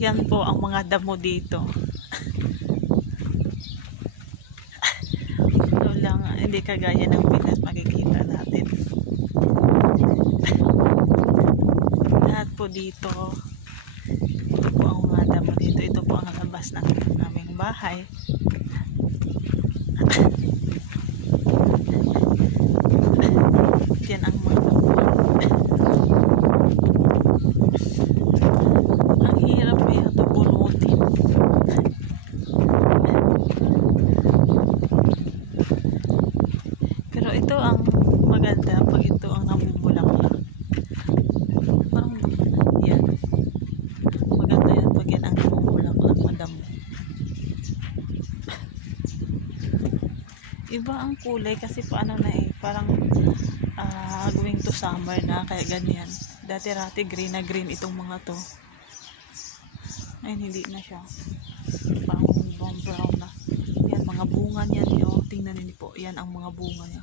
Yan po ang mga damo dito. Ito lang, hindi kagaya ng Pinas makikita natin. Lahat po dito. Ito po ang mga damo dito. Ito po ang labas ng aming bahay. Yan ang mga damo. Ang hirap ito bunutin. Pero ito ang maganda pag ito ang namumulaklak. Parang yan. Maganda yan pag yan ang namumulaklak na damo. Iba ang kulay kasi paano na parang going to summer na kaya ganyan. Dati green na green itong mga to. Ayun, hindi na siya. Parang brown na. Yan, mga bunga niyan. Tingnan niyo po. Yan ang mga bunga niya.